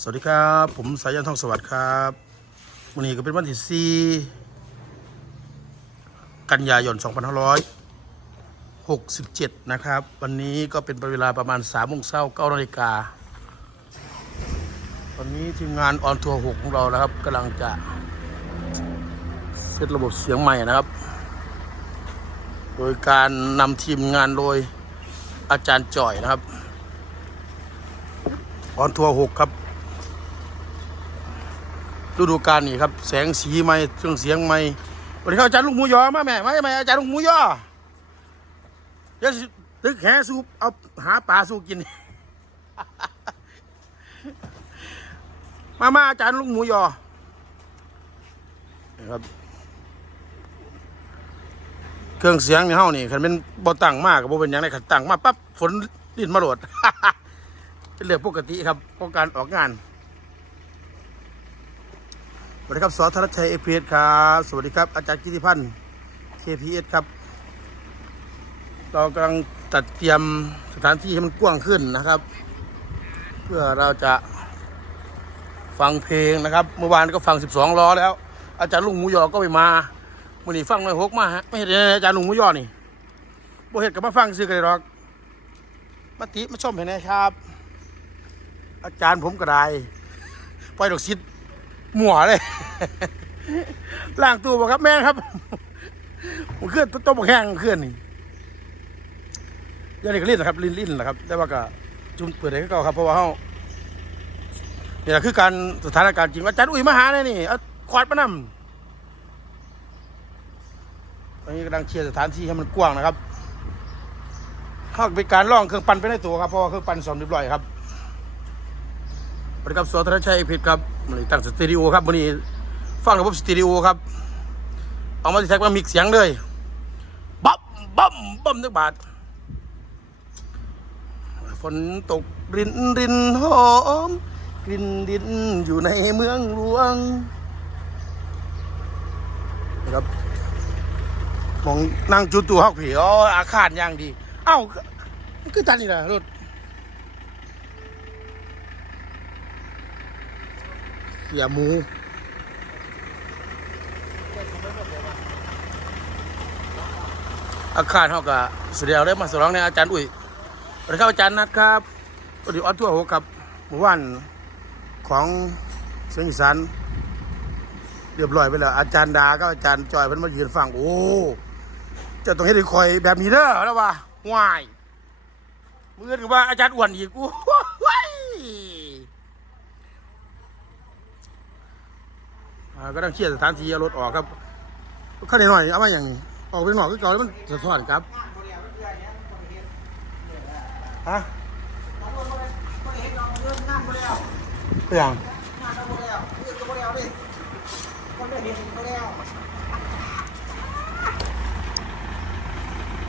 สวัสดีครับ ผมสายันทองสวัสดิ์ครับวันนี้ก็เป็นวันที่ 4 กันยายน 2567 นะครับ วันนี้ก็เป็นเวลาประมาณ3โมงเช้า9นาฬิกาวันนี้ทีมงานออนทัวร์6ของเรานะครับกำลังจะเซตระบบเสียงใหม่นะครับ โดยการนำทีมงานโดยอาจารย์จ่อยนะครับออนทัวร์6ครับ ฤดูกาลนี่ครับ แสงสีใหม่เครื่องเสียงใหม่วัสดีครับอาจารย์ลุงหมูยอมาแม่มาแม่อาจารย์ลุงหมูยอเดี๋ยวตึกแหสูบเอาหาปลาสู้กิน มามาอาจารย์ลุงหมูยอครับ เครื่องเสียงในเฮานี่คันเป็นบ่ตั้งมากกับบ่เป็นหยังไงคันตั้งมาปั๊บฝนลิ้นมาโหลดเป็นเรื่องปกติครับของการออกงาน สวัสดีครับสอธนชัยเอพีเอสครับสวัสดีครับอาจารย์กิติพันธ์ KPS ครับ เรากำลังตัดเตรียมสถานที่ให้มันกว้างขึ้นนะครับ เพื่อเราจะฟังเพลงนะครับ เมื่อวานก็ฟัง 12ล้อแล้ว อาจารย์ลุงหมูยอก็ไปมามื่อนี้ฟังหน่หกมาฮะไม่เห็นอาจารย์ลุงหมูยอนี่บ่เห็นกับมาฟังซื้อกันเลยหรอกมาติมาชมเห็นไหมครับ อาจารย์ผมก็ได้ปล่อยดอกซิด หมัวเลย ล่างตัวบอกครับแม่นครับมันเคลื่อนต้มแห้งเคลื่อนนี่ยวนี้ก็ลิ้นนะครับลิ้นลิ้นนะครับแต่ว่าก็จุ่มเปิดให้เขาครับเพราะว่าเขาเนี่ยคือการสถานการณ์จริงอาจารย์อุ้ยมาหาเนี่ยนี่เอาขวาดมานำตอนนี้กำลังเคลียร์สถานที่ให้มันกว้างนะครับเข้าเป็นการล่องเครื่องปั่นไปในตัวครับเพราะว่าเครื่องปั่นสอมเรียบร้อยครับสวัสดีครับสธนชัยเพชรครับ มันตั้งสตูดิโอครับวันนี้ฟังระบบสตูดิโอครับเอามาที่แท็กมามิกเสียงเลยบั๊มบั๊มบั๊มนึกบาทฝนตกรินรินหอมกลิ่นดินอยู่ในเมืองหลวงนะครับมองนั่งจุดตัวฮอกผีอ๋ออาคารย่างดี เอ้าคือทันนี่แหละรถ เสียหมูอาคารเขาก็สุดเดียวได้มาสร้องในอาจารย์อุ้ยสวัสดีครับอาจารย์นัดครับสวัสดีออสทั่วโหกับหมู่บ้านของเสียงอีสานเรียบร้อยไปแล้ว อาจารย์ดาก็อาจารย์จอยเพิ่นมายืนฟังโอ้จะต้องให้ได้คอยแบบนี้เด้อแล้วว่าว้ายมือกับว่าอาจารย์อ้วนอีกโอ้ย อ่า ก็ต้องเคลียร์สถานที่เอารถออกครับข้าหน่อยเอามาอย่างออกไปหน่อยก็เก่าแล้วมันสะท้อนครับฮะเปลี่ยง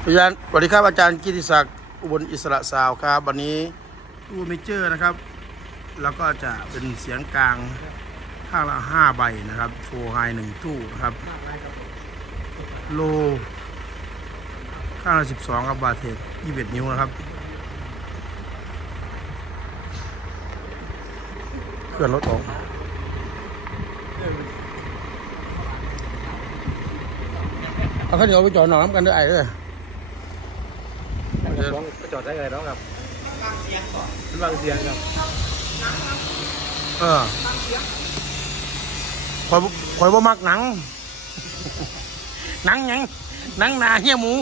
อาจารย์สวัสดีครับอาจารย์กิติศักดิ์อุบลอิสระสาวครับ วันนี้ตู้เมเจอร์นะครับ แล้วก็จะเป็นเสียงกลาง ข้างละห้าใบนะครับโฟไฮหนึ่งตู้นะครับ โล ข้างละสิบสองกับบาเทคยี่สิบนิ้วนะครับเคลื่อนรถออกเอาข้าวเหนียวไปจอดหนองน้ำกันด้วยไอ้เด้อก็จอดได้เลยน้องครับเป็นบางเสียงครับ เออ คอยคอยบ่มักหนัง หนังหยังหนังหนาเหี้ยหมู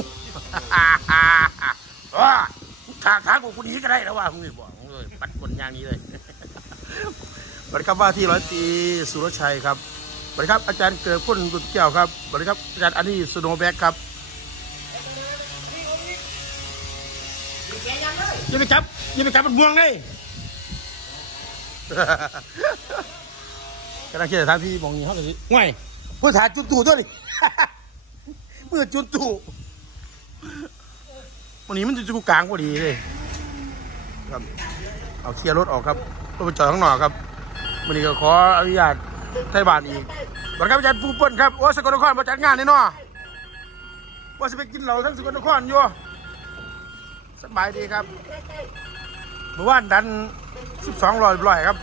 ว้าทางทางกูคนนี้ก็ได้แล้วว่าคุณนี่บอกเลยปัดคนอย่างนี้เลยสวัสดีครับว่าที่ร้อยตรีสุรชัยครับสวัสดีครับอาจารย์เกิดพ้นบุตรแก้วครับสวัสดีครับอาจารย์อันนี้สโนว์แบ็กครับอย่าไปจับอย่าไปจับมันม่วงเลย กำลังเขียนทางที่มองนี้เขาเลยห่วยพูดถ่ายจุดตู่ด้วยดิมือจุดตู่วันนี้มันจะจุดกลางพอดีเลยครับ เอาเคลียร์รถออกครับรถไปจอดข้างนอกครับวันนี้ก็ขออนุญาตไทยบ้านอีกบัตรครับอาจารย์ปูเปิ้ลครับโอ้สกลนครมาจัดงานนี่เนาะว่าจะไปกินเหล้าทั้งสกลนครอยู่สบายดีครับเมื่อวานดันสิบสองร้อยร้อยครับ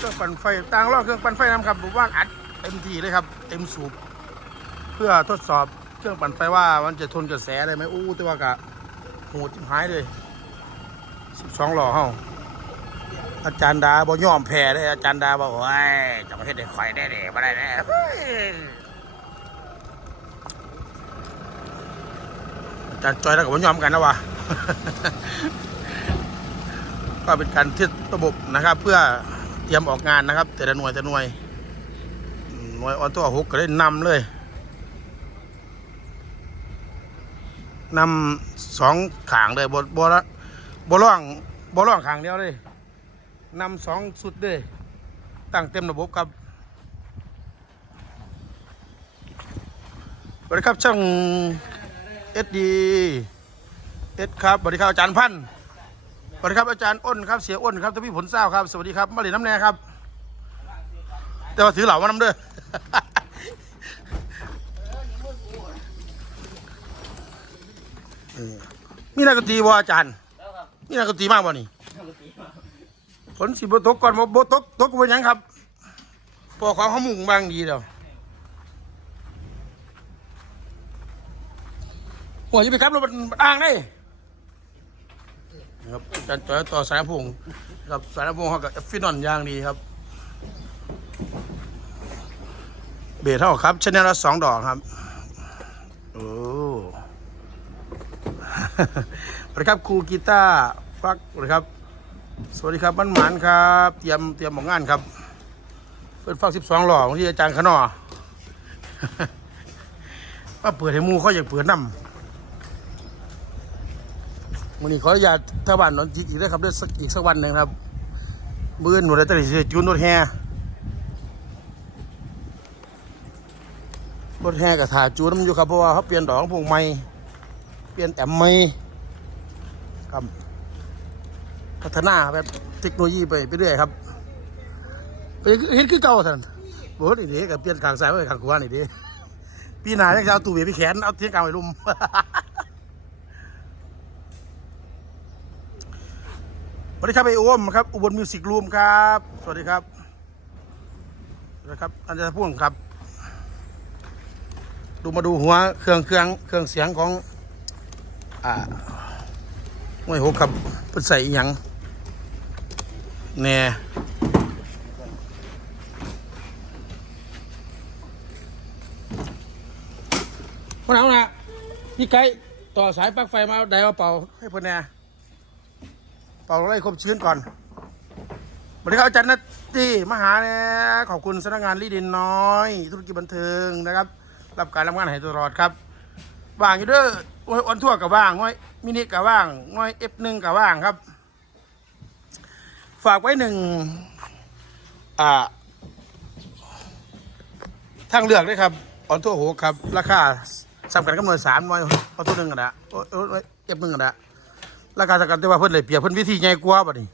เครื่องปั่นไฟต่างรอบเครื่องปั่นไฟนะครับผมว่าอัดเต็มที่เลยครับ เต็มสูบเพื่อทดสอบเครื่องปั่นไฟว่ามันจะทนกระแสได้ไหมอู้แต่ว่ากะโหดจิ้มหายเลยสิบสองหล่อเฮาอาจารย์ดาบ่ยอมแพ้เลยอาจารย์ดาบอกว่าโอ้ยจะมาเฮ็ดได้ข่อยได้เด้บ่ได้แน่เฮ้ยอาจารย์จอยแล้วก็บ่ยอมกันนะวะก็เป็นการเทสระบบนะครับ เพื่อ รียมออกงานนะครับ แต่ละหน่วยแต่หน่วยหน่วยออโต้หกก็ได้นำเลยนำสองขางเลยบนบละบล่องบล่องขางเดียวเลยนำสองสุดเลยตั้งเต็มระบบครับสวัสดีครับช่างเอสดีเอสครับสวัสดีครับอาจารย์พันธ์ สวัสดีครับอาจารย์อ้นครับเสียอ้นครับทวีผลเศร้าครับสวัสดีครับมาเหรียญน้ำแน่ครับ แต่ว่าถือเหล่ามาน้ำเด้อเออมีนักดนตรีบ่อาจารย์มีนักตีมากบ่นี่ผลสิบตกก่อนบ่บตกตกเป็นยังครับพอของเขามุ่งบางดีเดียวหัวจะไปครับรถมันอ้างได้ ครับการต่อต่อสายพงกับสายพงเขากับฟินอนย่างดีครับ เบสเท่าครับชแนลละสองดอกครับโอ้สวัสดีครับครูกีตาร์ฟักสวัสดีครับ สวัสดีครับบ้านหมานครับ เตรียมเตรียมของงานครับเปิดฟักสิบสองหล่อของที่อาจารย์ขนอว่าเปิดให้มูเขาอยากเปิดน้ำ วันนี้ขออนุญาตถ้าบ้านนอนจิกอีกได้ครับเด้วยสักอีกสักวันหนึ่งครับมือหนูได้ตั้งแต่จูนรถแห่รถแห่กับถ่าจูนมันอยู่ครับเพราะว่าเขาเปลี่ยนดอกพวงไม้เปลี่ยนแอมไม้ครับพัฒนาแบบเทคโนโลยีไปไปเรื่อยครับไปเห็นคือเก่าท่านบอกว่านี่เด็กับเปลี่ยนขางซ้ายไปขางขวานี่เด็ปีหน้าจะเอาตู้เบียร์ไปแขนเอาเทียงกลางไปลุม สวัสดีครับไอโอมครับอุบลมิวสิกรูมครับ สวัสดีครับสวัสดีครับอันจะพูดครับ ดูมาดูหัวเครื่องเครื่องเครื่องเสียงของ อ่าห้วยหกครับเป็นใส่อีหยังแน่คนเอานะพี่ไก่ต่อสายปลั๊กไฟมาได้มาเป่าให้เพื่อนแน่ เป่าไล่ความชื้นก่อนวัสดีครับอาจารย์นัตตี้มหาเนี่ยขอบคุณสำนักงานลีดินน้อย ธุรกิจบันเทิงนะครับ รับการรับงานให้ตลอดครับว่างอยู่เด้อโอ้อนทั่วกับว่างง่อยมินิกับว่างง่อยเอฟหนึ่งกับว่างครับ ฝากไว้หนึ่งอ่าทางเลือกด้วยครับออนทั่วโหครับ ราคาสำคัญกำหนดสามน้อยออนทั่วหนึ่งกันนะโอ้ยโอ้ยเอฟหนึ่งกันนะ ราคาสกัดแต่ว่าเพิ่นเลยเปรียบเพิ่นวิธีใหญ่กว่าบัดนี้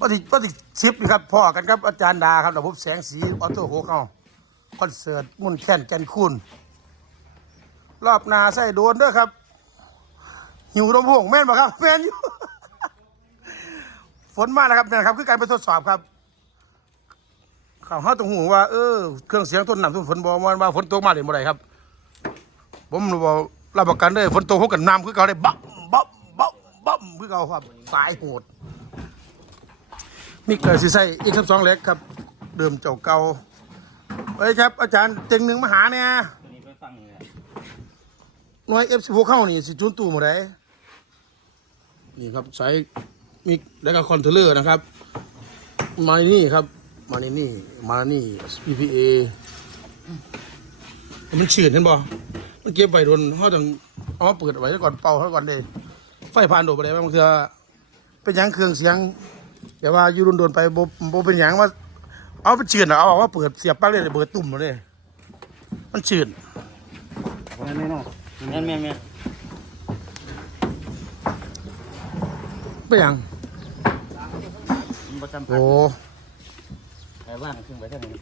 ปฏิปฏิชิปนี่ครับพ่อกันครับอาจารย์ดาครับระบบแสงสีออโต้โฮเอาคอนเสิร์ตมุ่นแค้นแกนคูนรอบนาใส่โดนด้อครับ หิวลมพวงแม่นบ่ครับแม่นอยู่ฝนมาแล้วครับเนี่ยครับ คือการไปทดสอบครับเขาเฮาต้องหูว่าเออเครื่องเสียงต้นน้ำต้นฝนบ่ว่าว่าฝนตกมาได้บ่ได้ครับ ผมบอก รับประกันเลยฝนตกพวกกันน้ำคือเขาได้บ๊มบั๊มบั๊มบั๊มคือเขาครับสายโหดนี่เกิดสิใส่อีกครับสองเล็กครับ เดิมเจ้าเก่าเฮ้ยครับ อาจารย์เต็งหนึ่งมาหาเนี่ยตัวนี้ไปฟังเลยเอฟสิบหกเข้านี่สิจุนตู้หมดเลยนี่ครับใช้มิกแล้วก็คอนโทรลเลอร์นะครับ มาในนี่ครับ มาในนี่มานี่ PPA มันชืดเห็นบ่ เก็บไว้โดนเขาต้องเอามาเปิดไว้ก่อนเป่าเขาก่อนเลยไฟผ่านโดดไปเลยบางเทื่อเป็นหยังเครื่องเสียงแต่ว่าอยู่โดนๆไปบ่บ่เป็นหยังว่า เอาไปชืดน่ะเอาออกมาเปิดเสียบปลั๊กเลยเปิดตุ่มเลยมันชืดแม่นแม่นแม่นแม่นแม่นเป็นหยังมันประจำพันโอ้แต่ว่างขึ้นไปเท่านี้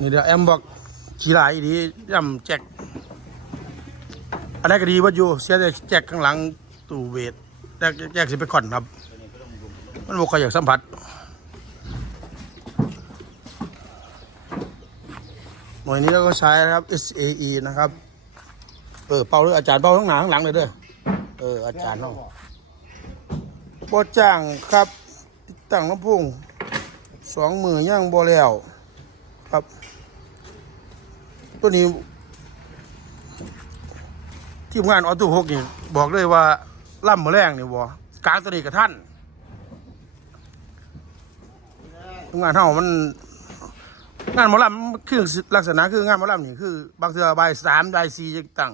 นี่เดี๋ยวแอมบอกขี่หลายดีย่ำแจ็ค อันนั้นก็ดีว่าอยู่เสียแต่แจ็คข้างหลังตู้เวทแจ็คแจ็คสิไปก่อนครับตันโมันบอกใครอยากสัมผัสหน่วยนี้เราก็ใช้นะครับ SAE นะครับ เออเป่าด้วยอาจารย์เป่าทั้งหน้าทั้งหลังเลยเด้อเอออาจารย์เนาะบ่จ้างครับติดตั้งลำโพงสองมือย่างบ่แล้วครับ ตัวนี้ ทีมงานออโต้หกนี่บอกเลยว่าล่ำมาแรงนี่บ่กลางตัวนี้กับท่านทีมงานเฮามัน งานหมอลำมันคือลักษณะคืองานหมอลำนี่คือบางเทื่อบ่ายสามบ่ายสี่จะตั้ง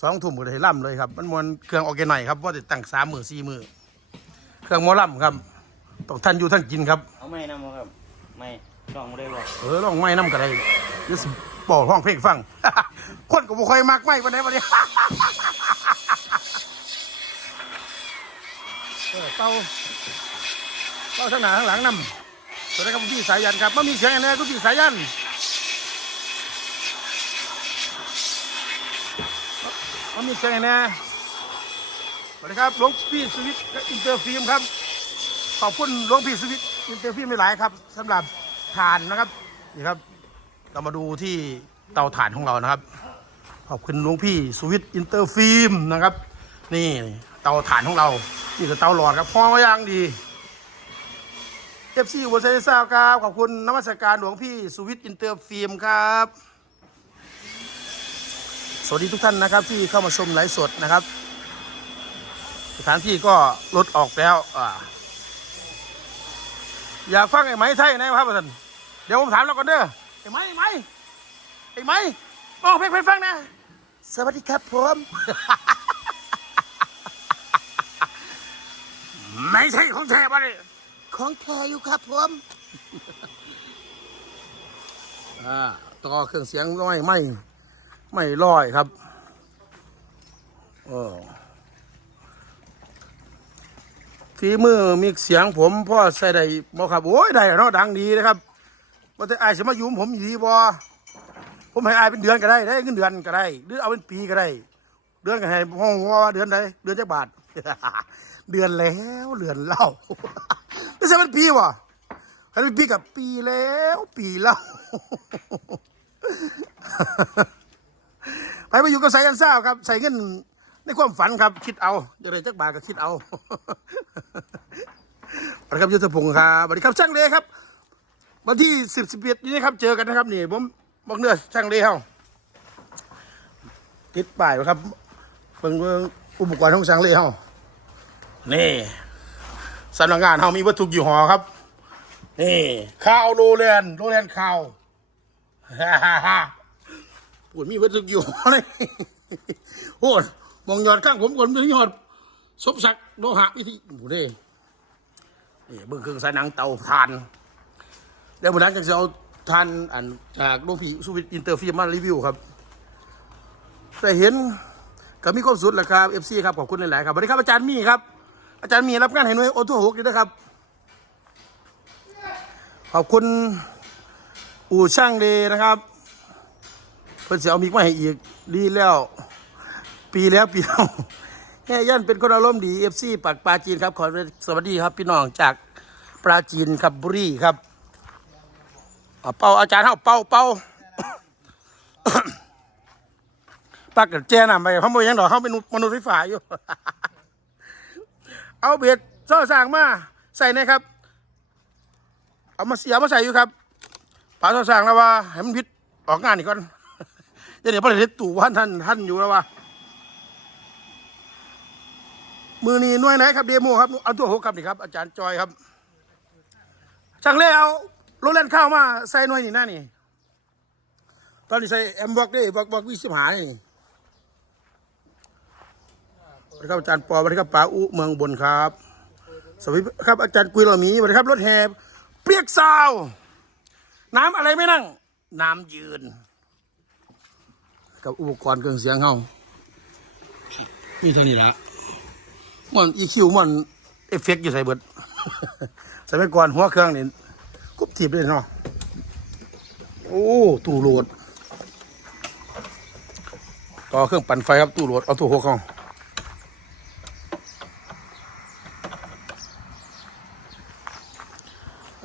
สองทุ่มก็ได้ล่ำเลยครับ มันมวนเครื่องออร์แกไนซ์ครับว่าจะตั้งสามมือสี่มือเครื่องหมอลำครับต้องท่านอยู่ท่านกินครับ เอาไม่นำบ่ครับ ไม่ช่องบ่ได้บ่เออลองไม้น้ำกันเลยเดี๋ยวสิ บอกห้องเพลงฟัง คนก็บ่ค่อยมักไม้วันไหนวันนี้เต้าเต้าทั้งหน้าทั้งหลังนำสวัสดีครับพี่สายันครับมันมีเสียงอะไรคุณพี่สายันมันมีเสียงอะไรสวัสดีครับหลวงพี่สวิตอินเตอร์ฟิล์มครับขอบคุณหลวงพี่สวิตอินเตอร์ฟิล์มหลายครับสำหรับฐานนะครับนี่ครับ เรามาดูที่เตาถ่านของเรานะครับ ขอบคุณหลวงพี่สวิตอินเตอร์ฟิล์มนะครับ นี่เตาถ่านของเรา นี่คือเตาหลอดครับพอว้อย่างดีเอฟซีวัวไซซ่าครับ ขอบคุณนมัสการหลวงพี่สวิตอินเตอร์ฟิล์มครับ สวัสดีทุกท่านนะครับที่เข้ามาชมไลฟ์สดนะครับ สถานที่ก็ลดออกแล้วอ่าอยากฟังไอ้ไหมไทยนะครับท่านเดี๋ยวผมถามเราก่อนเด้อ อ้ไหมไอ้ไหมไอ้ไหมร้องเพลงเพลงฟังนะ สวัสดีครับผมไม่ใช่ของแท้บ้าเลยของแท้อยู่ครับผมอ่าต่อเครื่องเสียงน้อยไม่ไม่ลอยครับเออฝีมือมีเสียงผมพ่อใส่ได้บ่ครับ โอ้ยได้เนาะดังดีนะครับ ว่าแต่อายสมายุ่มผมดีบ่ผมให้อายเป็นเดือนก็ได้ได้เงินเดือนก็ได้ หรือเอาเป็นปีก็ได้ เดือนก็ให้ห้องว่าเดือนใดเดือนจักบาท เดือนแล้วเดือนเล่าไม่ใช่เป็นปีวะให้เป็นปีกับปีแล้ว ปีเล่าไปมาอยู่กับสายยันเศร้าครับ ใส่เงินในความฝันครับ คิดเอาอย่างไรจักบาทก็คิดเอาสวัสดีครับยุทธพงศ์ครับสวัสดีครับช่างเลครับ วันที่สิบสิบเอ็ดนี้นะครับ เจอกันนะครับนี่ผมบอกเนื้อช่างเลเฮาติดป้ายครับเพิ่งเบิ่งอุปกรณ์ของช่างเลเฮานี่สำนักงานเฮามีวัตถุกี่ห่อครับ นี่ข้าวโรแลนโรแลนข้าวฮ่าฮ่าฮ่าปวดมีวัตถุกี่ห่อเลยโอ้ยมองยอดข้างผมก่อนมียอดสมศักดิ์โลหะวิธีโอ้โหเด้นี่เบิ่งเครื่องใส่หนังเตาทาน เดี๋ยววันนั้นจะเอาทานอันจากโรงผีสูวิตอินเตอร์ฟิล์มมารีวิวครับแต่เห็นก็มีความสุดแหละครับเอฟซีครับขอบคุณหลายๆครับสวัสดีครับอาจารย์มีครับ อาจารย์มีรับงานให้หน่วยโอทัวหกด้วยนะครับ ขอบคุณอู่ช่างเลยนะครับ เพิ่นสิเอามิกมาให้อีกดีแล้ว ปีแล้วปีแล้วแห่ยันเป็นคนอารมณ์ดีเอฟซีปากปลาจีนครับขอสวัสดีครับพี่น้องจากปลาจีนครับบุรีครับ เอาเป่าอาจารย์เฮาเป่าเป่าปากกับแจน่ะไปเขาบ่ยังดอกเขาเป็นมนุษย์ไฟฟ้าอยู่ เอาเบ็ดซ่อสางมาใส่นะครับ เอามาเสียมาใส่อยู่ครับป๋าซ่อสางแล้วว่าให้มันพิษออกงานอีกก่อนเดี๋ยวเดี๋ยวพระเดชตู่ท่านท่านท่านอยู่แล้วว่ามือนี้หน่วยไหนครับเดโมครับเอาตัวหกครับนี่ครับอาจารย์จอยครับช่างเล่เอา โรถเล่นข้าวมาใส่หน่วยนี่หน้านี่ ตอนนี้ใส่แอมบอกได้บอกบอกวิสิบหานี่สวัสดีครับอาจารย์ปอสวัสดีครับป๋าอุเมืองบนครับ สวัสดีครับอาจารย์กุยเหล่ามีสวัสดีครับรถแห่เปียกซาว น้ำอะไรไม่นั่ง น้ำยืน กับอุปกรณ์เครื่องเสียงเฮามีเท่านี้ละมันอีคิวมันเอฟเฟกต์อยู่ใส่เบิดสมัยก่อนหัวเครื่องนี่ กุบถีบเลยเนาะโอ้ตู้โหลดต่อเครื่องปั่นไฟครับตู้โหลดเอาตู้หัวเข้า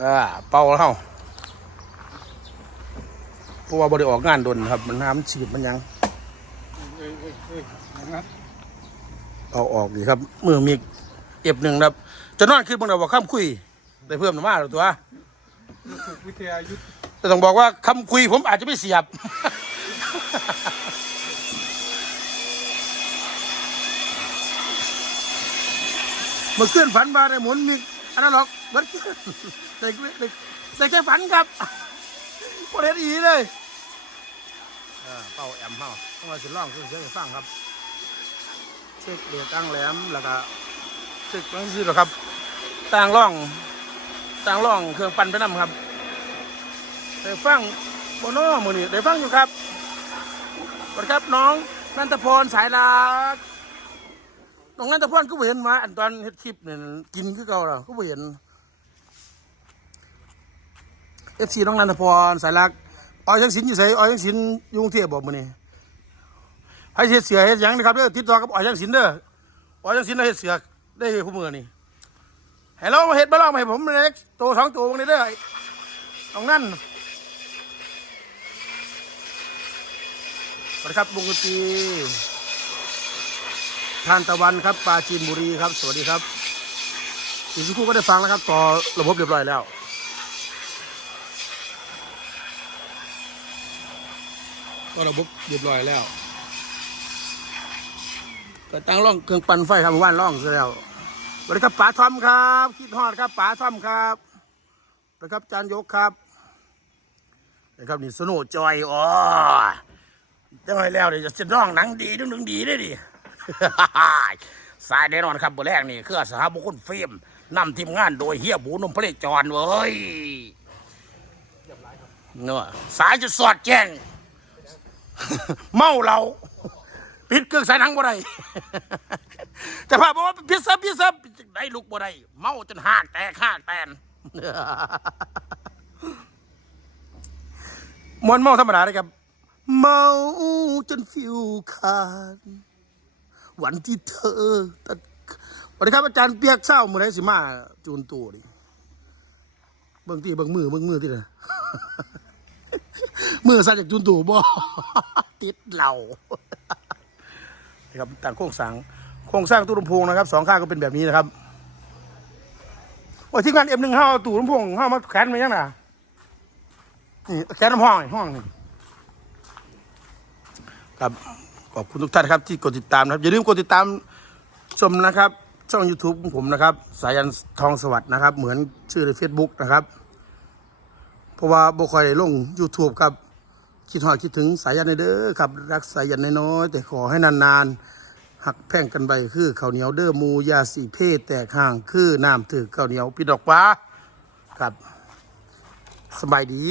อ่าเป่าแล้วเพราะว่าบริออกงานดนครับ มันน้ำฉีดมันยังเอ้ยเอ้ยเอ้ยครับเอาออกดีครับ มือมีเก็บหนึ่งครับ จะนอนขึ้นบางดาวว่าข้ามคุย ได้เพิ่มหน่อยมากหรือตัว วิทยายุทธแต่ต้องบอกว่าคำคุยผมอาจจะไม่เสียบ เมื่อคืนฝันมาในหมุนมีอันนั้นหรอกเบิดแต่แต่แต่แค่ฝันครับพอเห็นอีเลยเออเป่าแอมเป่าต้องมาสิล่องคือเสียงให้ฟังครับ เช็คเดียตั้งแหลมแล้วก็เช็คบางสิ่งหรอครับต่างร่องต่างร่องเครื่องปั่นไปนำครับ ได้ฟังโบโน่มือนี่ได้ฟังอยู่ครับสวัสดีครับน้องนันทพรสายลักน้องนันทพรก็เห็นมาอันตอนเฮ็ดคลิปเนี่ยกินคือเก่าแล้วก็บ่เห็นเอฟซีน้องนันทพรสายลักออยยังสินอยู่ไสออยยังสินอยู่กรุงเทพบ่มื้อนี้ให้เฮ็ดเสือเฮ็ดหยังนะครับเด้อติดต่อกับออยยังสินเด้อออยยังสินเราเฮ็ดเสือได้คู่มือนี่ให้เรามาเฮ็ดมาลองมาให้ผมเล็กโตสองตัวนี่เด้อน้องนั่น สวัสดีครับวงดนตรีทานตะวันครับปราจีนบุรีครับ สวัสดีครับอีกสักครู่ก็ได้ฟังแล้วครับ ต่อระบบเรียบร้อยแล้วก็ระบบเรียบร้อยแล้วก็ตั้งร่องเครื่องปั่นไฟครับว่านร่องเสร็จแล้วสวัสดีครับป๋าทอมครับ คิดฮอดครับป๋าทอมครับสวัสดีครับจานยกครับนะครับนี่สโนุจอยอ๋อ จังไรแล้วเดี๋ยวจะเส้นร่องหนังดีดึงดึงดีได้ดิ สายแน่นอนครับเบอร์แรกนี่คือสหบุคคลฟิล์มนำทีมงานโดยเฮียบูนมเพลจรเว้ยเนาะสายจะสอดแจ้ง เมาเราปิดเครื่องสายหนังบ่ได้แต่พาบอกว่าพิซซ่าพิซซ่าได้ลุกบ่ได้เมาจนหากแตกหากแตนมวนเมาธรรมดาเลยครับ เมาจนฟิวขาดวันที่เธอตัดสวัสดีครับอาจารย์เปียกเศร้ามือไรสิมาจูนตัวดิบิ่งตีบิ่งมือบิ่งมือที่ไหนมือสั่นจากจูนตัวบ่ติดเหล่านะครับต่างโครงสร้างโครงสร้างตู้ลำโพงนะครับสองข้างก็เป็นแบบนี้นะครับว่าที่งานเอ็มหนึ่งห้าตู้ลำโพงห้ามาแขนไว้ยังน่ะนี่แขนลำห้องห้องนี่ ครับขอบคุณทุกท่านครับที่กดติดตามนะครับอย่าลืมกดติดตามชมนะครับ ช่อง YouTube ของผมนะครับ สายันทองสวัสดนะครับ เหมือนชื่อใน Facebook นะครับ เพราะว่าบ่คอยได้ลง YouTube ครับคิดหอดคิดถึงสายันเด้อครับ รักสายันน้อยแต่ขอให้นานๆหักแพ่งกันไปคือข้าวเหนียวเด้อมูยาสีเพศแตกห่างคือน้ำถือข้าวเหนียวพี่ดอกฟ้าครับสบายดี